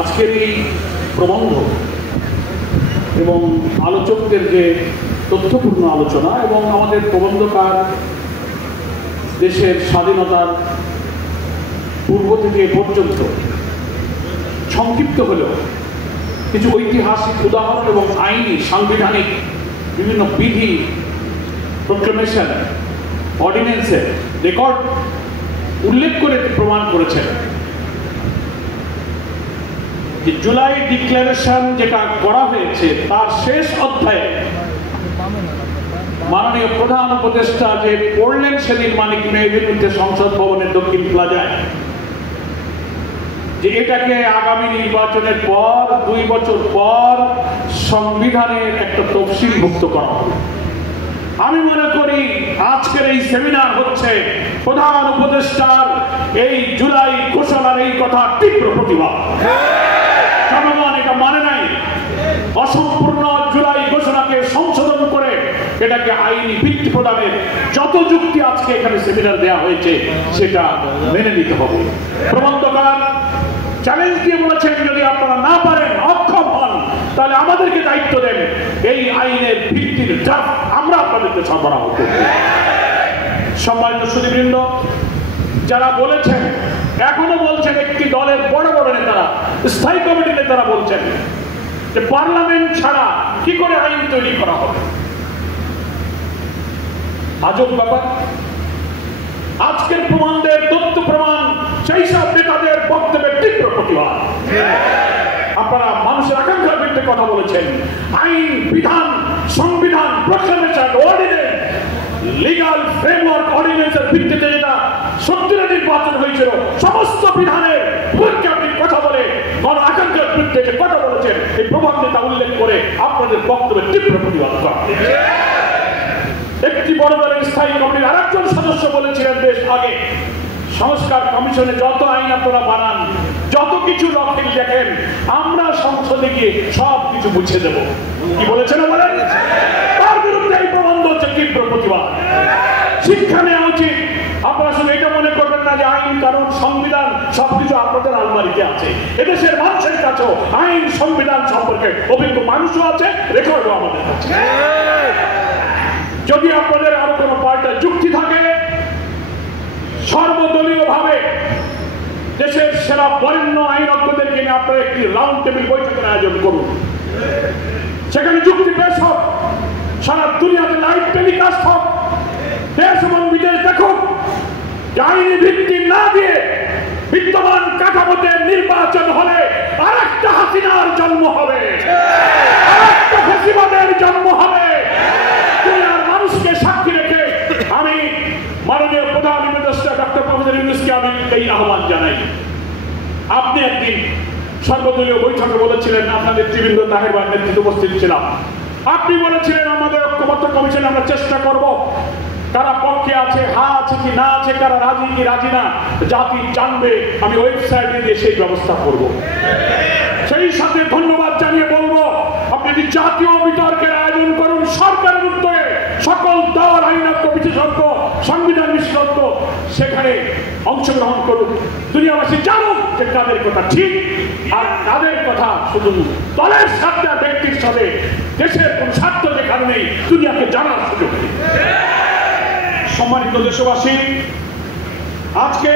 আজকের এই প্রবন্ধ এবং আলোচকদের যে তথ্যপূর্ণ আলোচনা এবং আমাদের প্রবন্ধকার দেশের স্বাধীনতার পূর্ব থেকে পর্যন্ত সংক্ষিপ্ত হলেও কিছু ঐতিহাসিক উদাহরণ এবং আইনি সাংবিধানিক বিভিন্ন বিধি, প্রোক্লেমেশন, অর্ডিন্যান্সের রেকর্ড উল্লেখ করে প্রমাণ করেছেন যে জুলাই ডিক্লারেশন যেটা করা হয়েছে তার শেষ অধ্যায়ে মাননীয় প্রধান উপদেষ্টা যে পড়লেন সেদিন মানিক মেহেদীর মধ্যে সংসদ ভবনের দক্ষিণ প্লাজায়, যে এটাকে আগামী নির্বাচনের পর 2 বছর পর সংবিধানের একটা তফসিলভুক্ত করা হবে। আমি মনে করি আজকের এই সেমিনার হচ্ছে প্রধান উপদেষ্টার এই জুলাই ঘোষণার এই কথা তীব্র প্রতিবাদ। জনগণ এটা মানে নাই। অসম্পূর্ণ জুলাই ঘোষণাকে সংশোধন করে এটাকে আইনি ভিত্তি প্রদানের যত যুক্তি আজকে এখানে সেমিনার দেওয়া হয়েছে সেটা মেনে নিতে হবে। প্রবন্ধকার চ্যালেঞ্জ দিয়ে বলেছেন, যদি আপনারা না পারেন, অক্ষম হন, তাহলে আমাদেরকে দায়িত্ব দেন, এই আইনের ভিত্তির ড্রাফট আমরা আপনাদেরকে সরবরাহ করব। সম্মানিত সুধীবৃন্দ, যারা বলেছেন, এখনো বলছেন, একটি দলের বড় বড় নেতারা, স্থায়ী কমিটির নেতারা বলছেন যে পার্লামেন্ট ছাড়া কি করে আইন তৈরি করা হবে। আজব ব্যাপার। আজকের প্রমাণদের তথ্য প্রমাণ সেই সব নেতাদের বক্তব্যের তীব্র প্রতিবাদ। আপনারা মানুষের আকাঙ্ক্ষার ভিত্তিতে কথা বলেছেন। আইন, বিধান, সংবিধান, প্রোক্লেমেশন, অর্ডিন্যান্স, লিগ্যাল ফ্রেমওয়ার্ক, অর্ডিন্যান্সের ভিত্তিতে যেটা 70 নির্বাচন হয়েছিল, সমস্ত বিধানের পক্ষে আপনি কথা বলে গণ আকাঙ্ক্ষার ভিত্তিতে কথা বলেছেন, এই প্রভাব নেতা উল্লেখ করে আপনাদের বক্তব্যের তীব্র প্রতিবাদ করা। একটি বড় দলের স্থায়ী কমিটির আরেকজন সদস্য বলেছিলেন বেশ আগে, সংস্কার কমিশনে যত আইন আপনারা বানান, যত কিছু লক্ষিল দেখেন, আমরা সংসদে গিয়ে সব কিছু বুঝে দেব। কি বলেছেন বলেন? তার বিরুদ্ধে এই প্রবন্ধ হচ্ছে তীব্র প্রতিবাদ। শিক্ষা নেওয়া উচিত। আপনারা শুধু এটা মনে করবেন না যে আইন, কারণ, সংবিধান সবকিছু আপনাদের আলমারিতে আছে। এদেশের মানুষের কাছেও আইন, সংবিধান সম্পর্কে অভিজ্ঞ মানুষও আছে, রেকর্ডও আমাদের কাছে। যদি আপনাদের আরো কোনো পাল্টা যুক্তি থাকে, সর্বদলীয় ভাবে দেশের সেরা বরেণ্য আইনজ্ঞদেরকে নিয়ে আপনারা একটি রাউন্ড টেবিল বৈঠকের আয়োজন করুন। সেখানে যুক্তি পেশ হোক, সারা দুনিয়াতে লাইভ টেলিকাস্ট হোক, দেশ এবং বিদেশ দেখুন যে আইনি ভিত্তি না দিয়ে বিদ্যমান কাঠামোতে নির্বাচন হলে আরেকটা হাসিনার জন্ম হবে, আরেকটা ফ্যাসিবাদের জন্ম হবে। দুনিয়ার মানুষকে সাক্ষী রেখে আমি মাননীয় প্রধান উপদেষ্টা ডক্টর প্রফেসর ইউনূসকে আমি এই আহ্বান জানাই। আপনি একদিন সর্বদলীয় বৈঠকে বলেছিলেন, আপনাদের নেতৃবৃন্দ তাহের ভাইয়ের নেতৃত্বে উপস্থিত ছিলাম, আপনি বলেছিলেন আমাদের ঐক্যবদ্ধ কমিশনে আমরা চেষ্টা করব, কারা পক্ষে আছে, হা আছে কি না আছে, কারা রাজি কি রাজি না, জাতি জানবে, আমি ওয়েবসাইটে দিয়ে সেই ব্যবস্থা করব। সেই সাথে ধন্যবাদ জানিয়ে বলবো, আপনি যদি জাতীয় বিতর্কের আয়োজন করুন, সরকারের উদ্যোগে সকল দল, আইনজ্ঞ, বিশেষজ্ঞ, সংবিধান বিশেষজ্ঞ সেখানে অংশগ্রহণ করুন। দুনিয়াবাসী জানুক যে কাদের কথা ঠিক আর কাদের কথা শুধু দলের স্বার্থে, ব্যক্তির সাথে দেশের কোন স্বার্থ যেখানে নেই, দুনিয়াকে জানার সুযোগ নেই। সম্মানিত দেশবাসী, আজকে